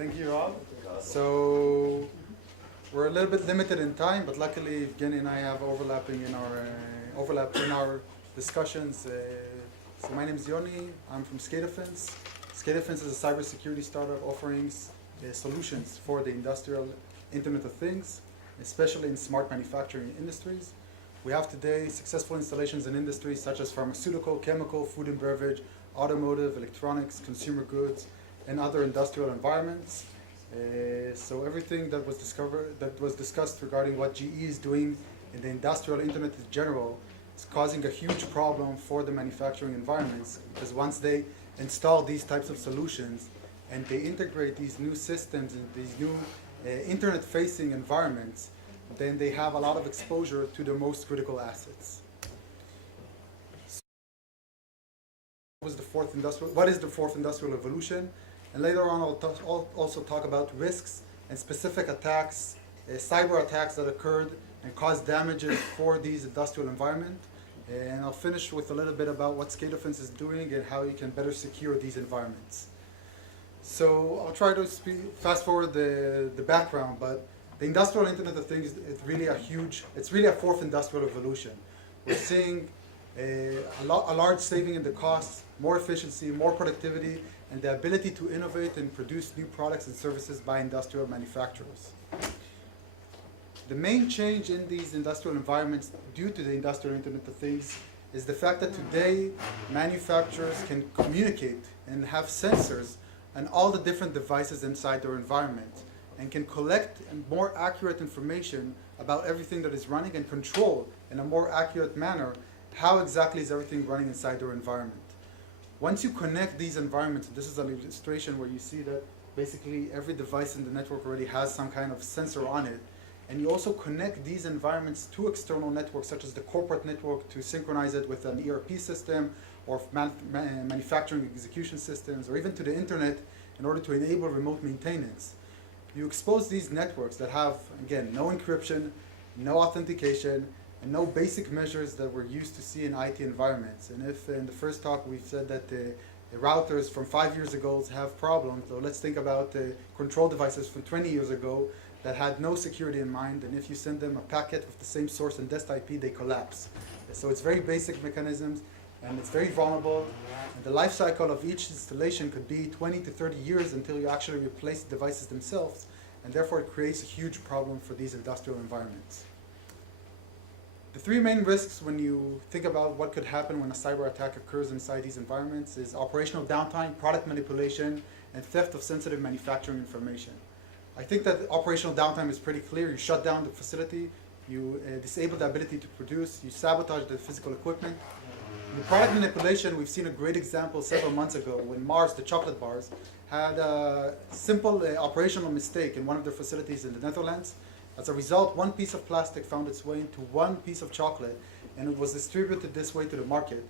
Thank you, Rob. So we're a little bit limited in time, but luckily Evgeny and I have overlap in our discussions. So my name is Yoni. I'm from SCADAfence. SCADAfence is a cybersecurity startup offering solutions for the industrial Internet of Things, especially in smart manufacturing industries. We have today successful installations in industries such as pharmaceutical, chemical, food and beverage, automotive, electronics, consumer goods, and other industrial environments. So everything that was discussed regarding what GE is doing in the industrial internet in general is causing a huge problem for the manufacturing environments, because once they install these types of solutions and they integrate these new systems and these new internet-facing environments, then they have a lot of exposure to their most critical assets. What is the fourth industrial revolution? And later on I'll also talk about risks and specific attacks, cyber attacks that occurred and caused damages for these industrial environments. And I'll finish with a little bit about what SCADAfence is doing and how you can better secure these environments. So I'll try to fast forward the background, but the industrial Internet of Things is really a fourth industrial revolution. We're seeing a large saving in the costs, more efficiency, more productivity, and the ability to innovate and produce new products and services by industrial manufacturers. The main change in these industrial environments due to the industrial Internet of Things is the fact that today manufacturers can communicate and have sensors on all the different devices inside their environment, and can collect more accurate information about everything that is running and control in a more accurate manner how exactly is everything running inside their environment. Once you connect these environments, this is an illustration where you see that basically every device in the network already has some kind of sensor on it, and you also connect these environments to external networks such as the corporate network to synchronize it with an ERP system or manufacturing execution systems, or even to the internet in order to enable remote maintenance. You expose these networks that have, again, no encryption, no authentication, and no basic measures that we're used to see in IT environments. And if in the first talk we've said that the routers from 5 years ago have problems, so let's think about control devices from 20 years ago that had no security in mind, and if you send them a packet with the same source and dest IP, they collapse. So it's very basic mechanisms, and it's very vulnerable. And the life cycle of each installation could be 20 to 30 years until you actually replace the devices themselves, and therefore it creates a huge problem for these industrial environments. The three main risks when you think about what could happen when a cyber attack occurs inside these environments is operational downtime, product manipulation, and theft of sensitive manufacturing information. I think that operational downtime is pretty clear. You shut down the facility, you disable the ability to produce, you sabotage the physical equipment. In the product manipulation, we've seen a great example several months ago when Mars, the chocolate bars, had a simple operational mistake in one of their facilities in the Netherlands. As a result, one piece of plastic found its way into one piece of chocolate, and it was distributed this way to the market.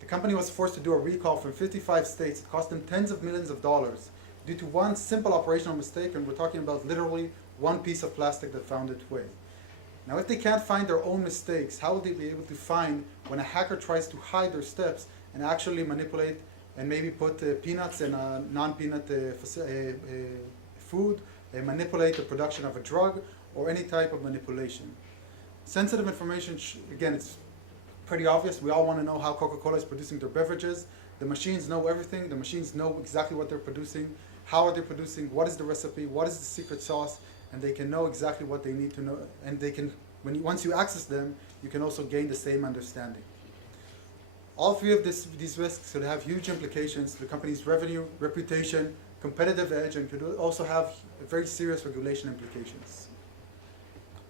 The company was forced to do a recall from 55 states. It cost them tens of millions of dollars due to one simple operational mistake, and we're talking about literally one piece of plastic that found its way. Now, if they can't find their own mistakes, how will they be able to find when a hacker tries to hide their steps and actually manipulate and maybe put peanuts in a non-peanut food, manipulate the production of a drug, or any type of manipulation? Sensitive information, again, it's pretty obvious. We all want to know how Coca-Cola is producing their beverages. The machines know everything. The machines know exactly what they're producing, how are they producing, what is the recipe, what is the secret sauce, and they can know exactly what they need to know. And they can, once you access them, you can also gain the same understanding. All three of these risks could have huge implications to the company's revenue, reputation, competitive edge, and could also have very serious regulation implications.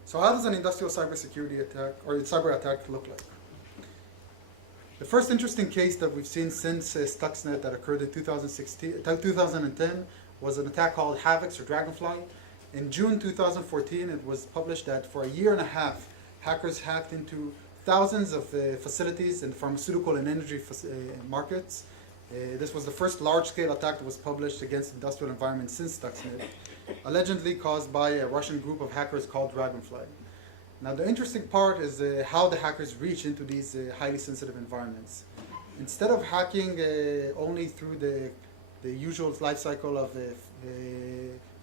So how does an industrial cybersecurity attack or cyber attack look like? The first interesting case that we've seen since Stuxnet that occurred in 2010 was an attack called Havix or Dragonfly. In June 2014, it was published that for a year and a half, hackers hacked into thousands of facilities in the pharmaceutical and energy markets. This was the first large-scale attack that was published against industrial environments since Stuxnet, allegedly caused by a Russian group of hackers called Dragonfly. Now, the interesting part is how the hackers reach into these highly sensitive environments. Instead of hacking only through the usual life cycle of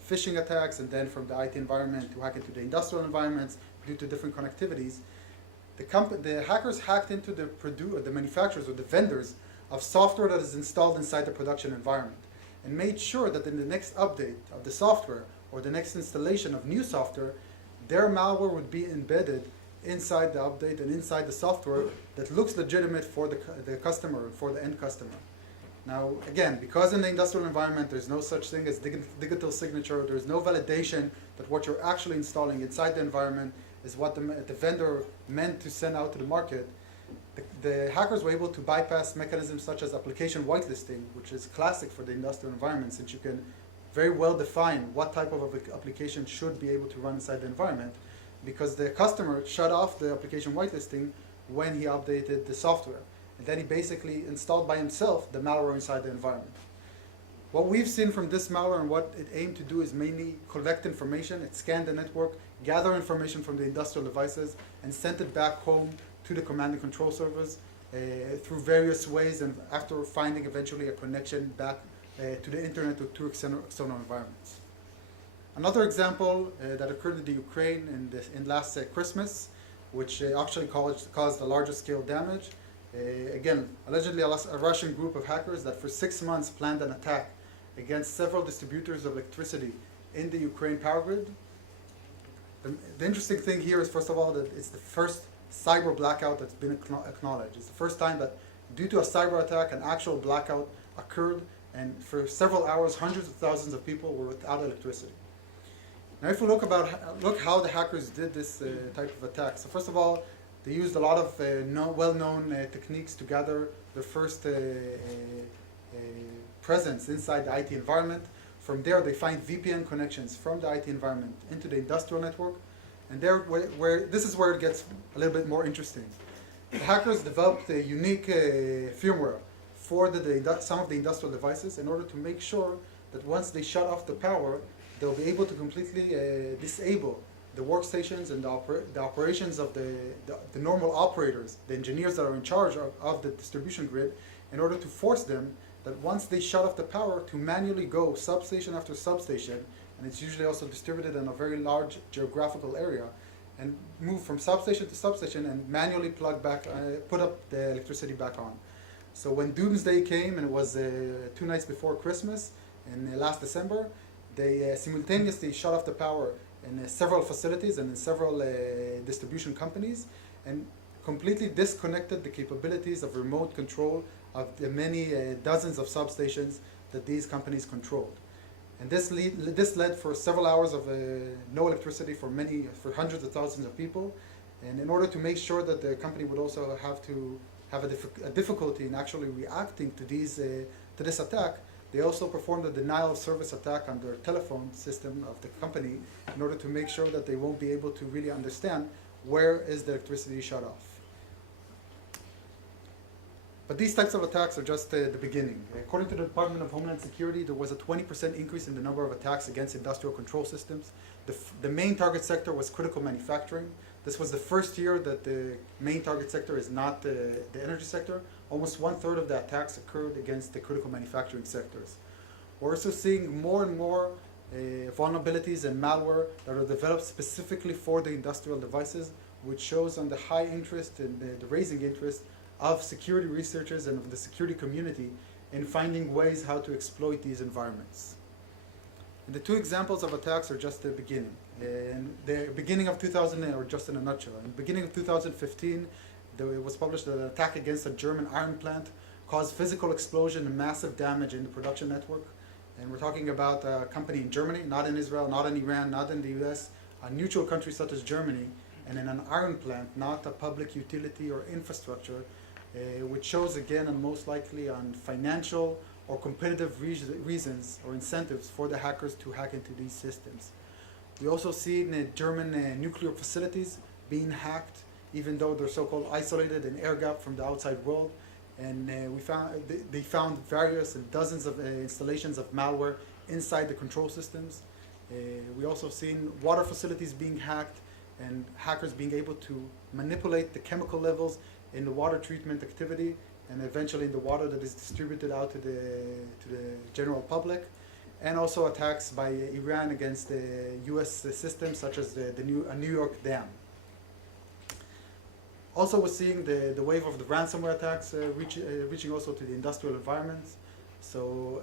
phishing attacks, and then from the IT environment to hack into the industrial environments due to different connectivities. The hackers hacked into the manufacturers or the vendors of software that is installed inside the production environment, and made sure that in the next update of the software or the next installation of new software, their malware would be embedded inside the update and inside the software that looks legitimate for the customer, for the end customer. Now, again, because in the industrial environment there's no such thing as digital signature, there's no validation that what you're actually installing inside the environment is what the vendor meant to send out to the market, the hackers were able to bypass mechanisms such as application whitelisting, which is classic for the industrial environment, since you can very well define what type of application should be able to run inside the environment, because the customer shut off the application whitelisting when he updated the software. And then he basically installed by himself the malware inside the environment. What we've seen from this malware and what it aimed to do is mainly collect information. It scanned the network, gather information from the industrial devices, and sent it back home to the command and control servers through various ways, and after finding eventually a connection back to the internet or to external environments. Another example that occurred in the Ukraine in last Christmas, which actually caused a larger scale damage. Again, allegedly a Russian group of hackers that for 6 months planned an attack against several distributors of electricity in the Ukraine power grid. The interesting thing here is, first of all, that it's the first cyber blackout that's been acknowledged. It's the first time that, due to a cyber attack, an actual blackout occurred, and for several hours, hundreds of thousands of people were without electricity. Now, if we look how the hackers did this type of attack. So first of all, they used a lot of well-known techniques to gather their first presence inside the IT environment. From there, they find VPN connections from the IT environment into the industrial network, and this is where it gets a little bit more interesting. The hackers developed a unique firmware for some of the industrial devices in order to make sure that once they shut off the power, they'll be able to completely disable the workstations and the operations of the normal operators, the engineers that are in charge of the distribution grid, in order to force them that once they shut off the power to manually go substation after substation, and it's usually also distributed in a very large geographical area, and move from substation to substation and manually put up the electricity back on. So when Doomsday came, and it was 2 nights before Christmas in last December, they simultaneously shut off the power in several facilities and in several distribution companies, and completely disconnected the capabilities of remote control of the many dozens of substations that these companies controlled. And this led for several hours of no electricity for hundreds of thousands of people. And in order to make sure that the company would also have a difficulty in actually reacting to this attack, they also performed a denial of service attack on their telephone system of the company in order to make sure that they won't be able to really understand where is the electricity shut off. But these types of attacks are just the beginning. According to the Department of Homeland Security, there was a 20% increase in the number of attacks against industrial control systems. The main target sector was critical manufacturing. This was the first year that the main target sector is not the energy sector. Almost 1/3 of the attacks occurred against the critical manufacturing sectors. We're also seeing more and more vulnerabilities and malware that are developed specifically for the industrial devices, which shows on the high interest and the raising interest of security researchers and of the security community in finding ways how to exploit these environments. And the 2 examples of attacks are just the beginning. In the beginning of 2000, or just in a nutshell, in the beginning of 2015, it was published that an attack against a German iron plant caused physical explosion and massive damage in the production network. And we're talking about a company in Germany, not in Israel, not in Iran, not in the US, a neutral country such as Germany, and in an iron plant, not a public utility or infrastructure, which shows again and most likely on financial or competitive reasons or incentives for the hackers to hack into these systems. We also see in German nuclear facilities being hacked, even though they're so-called isolated and air-gapped from the outside world. And they found various and dozens of installations of malware inside the control systems. We also seen water facilities being hacked and hackers being able to manipulate the chemical levels in the water treatment activity and eventually in the water that is distributed out to the general public. and also attacks by Iran against the US systems, such as the New York dam. Also, we're seeing the wave of the ransomware attacks reaching also to the industrial environments. So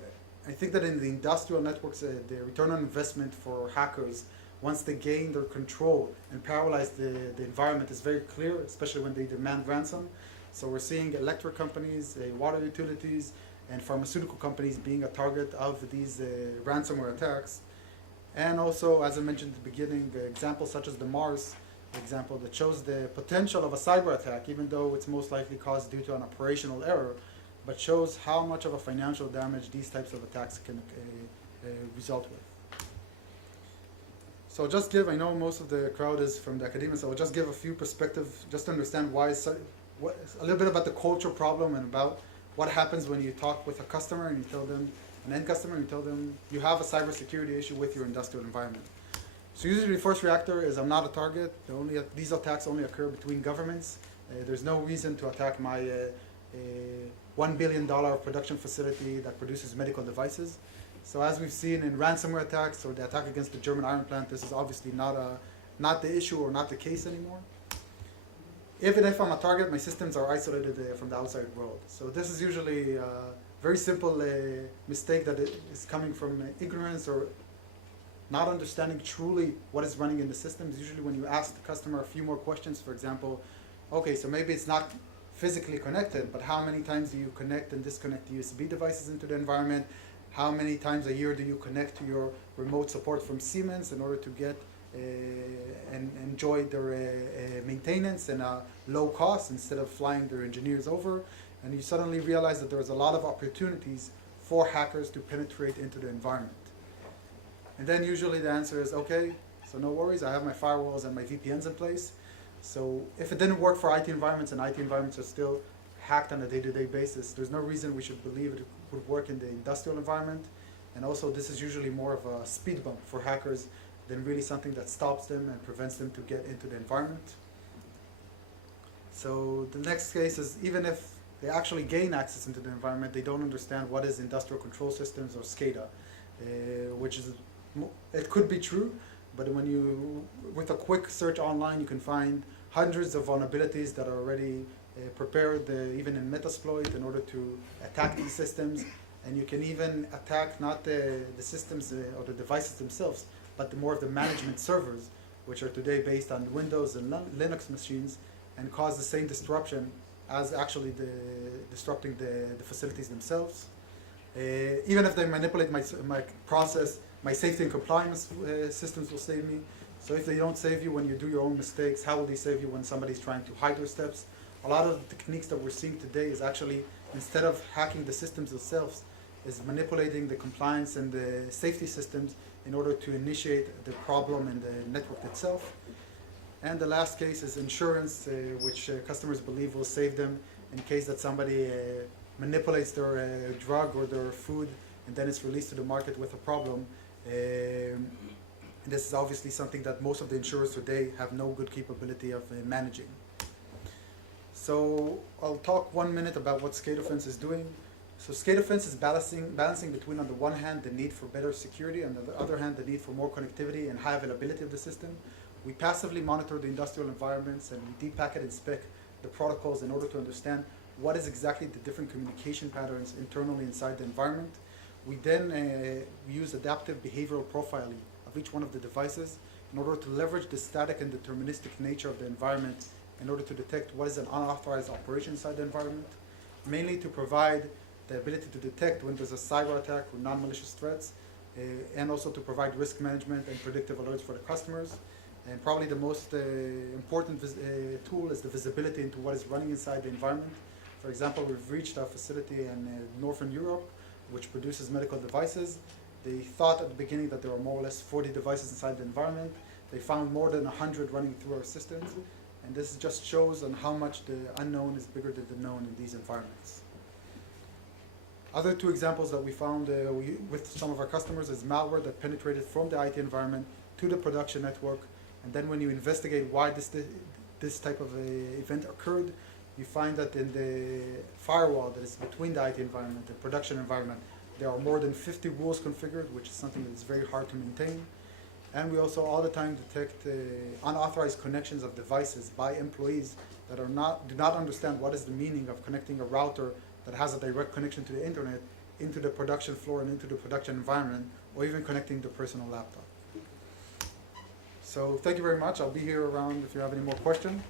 I think that in the industrial networks, the return on investment for hackers, once they gain their control and paralyze the environment, is very clear, especially when they demand ransom. So we're seeing electric companies, water utilities, and pharmaceutical companies being a target of these ransomware attacks. And also, as I mentioned at the beginning, examples such as the Mars example that shows the potential of a cyber attack, even though it's most likely caused due to an operational error, but shows how much of a financial damage these types of attacks can result with. So I'll just give, I know most of the crowd is from the academia, so I'll just give a few perspectives just to understand why, a little bit about the culture problem and about what happens when you talk with a customer and you tell them, an end customer, and you tell them you have a cybersecurity issue with your industrial environment. So usually the first reactor is I'm not a target. These attacks only occur between governments. There's no reason to attack my $1 billion production facility that produces medical devices. So as we've seen in ransomware attacks or the attack against the German iron plant, this is obviously not the issue or not the case anymore. Even if I'm a target, my systems are isolated from the outside world. So this is usually a very simple mistake that is coming from ignorance or not understanding truly what is running in the systems. Usually when you ask the customer a few more questions, for example, okay, so maybe it's not physically connected, but how many times do you connect and disconnect USB devices into the environment? How many times a year do you connect to your remote support from Siemens in order to get and enjoy their maintenance and low cost instead of flying their engineers over? And you suddenly realize that there's a lot of opportunities for hackers to penetrate into the environment. And then usually the answer is, okay, so no worries, I have my firewalls and my VPNs in place. So if it didn't work for IT environments and IT environments are still hacked on a day-to-day basis, there's no reason we should believe it would work in the industrial environment. And also this is usually more of a speed bump for hackers than really something that stops them and prevents them to get into the environment. So the next case is, even if they actually gain access into the environment, they don't understand what is industrial control systems or SCADA, which is, it could be true, but when you, with a quick search online, you can find hundreds of vulnerabilities that are already prepared, even in Metasploit, in order to attack these systems. And you can even attack not the systems or the devices themselves, but more of the management servers, which are today based on Windows and Linux machines, and cause the same disruption as actually disrupting the facilities themselves. Even if they manipulate my process, my safety and compliance systems will save me. So if they don't save you when you do your own mistakes, how will they save you when somebody's trying to hide their steps? A lot of the techniques that we're seeing today is actually, instead of hacking the systems themselves, is manipulating the compliance and the safety systems in order to initiate the problem in the network itself. And the last case is insurance, which customers believe will save them in case that somebody manipulates their drug or their food and then it's released to the market with a problem. This is obviously something that most of the insurers today have no good capability of managing. So I'll talk 1 minute about what SCADAfence is doing. So SCADAfence is balancing between, on the one hand, the need for better security, and on the other hand, the need for more connectivity and high availability of the system. We passively monitor the industrial environments and we depacket and spec the protocols in order to understand what is exactly the different communication patterns internally inside the environment. We then use adaptive behavioral profiling of each one of the devices in order to leverage the static and deterministic nature of the environment in order to detect what is an unauthorized operation inside the environment, mainly to provide the ability to detect when there's a cyber attack or non-malicious threats, and also to provide risk management and predictive alerts for the customers. And probably the most important tool is the visibility into what is running inside the environment. For example, we've reached a facility in Northern Europe which produces medical devices. They thought at the beginning that there were more or less 40 devices inside the environment. They found more than 100 running through our systems. And this just shows on how much the unknown is bigger than the known in these environments. Other two examples that we found with some of our customers is malware that penetrated from the IT environment to the production network. And then when you investigate why this type of event occurred, you find that in the firewall that is between the IT environment and production environment, There are more than 50 rules configured, which is something that's very hard to maintain. And we also all the time detect unauthorized connections of devices by employees that do not understand what is the meaning of connecting a router that has a direct connection to the internet into the production floor and into the production environment, or even connecting the personal laptop. So thank you very much. I'll be here around if you have any more questions.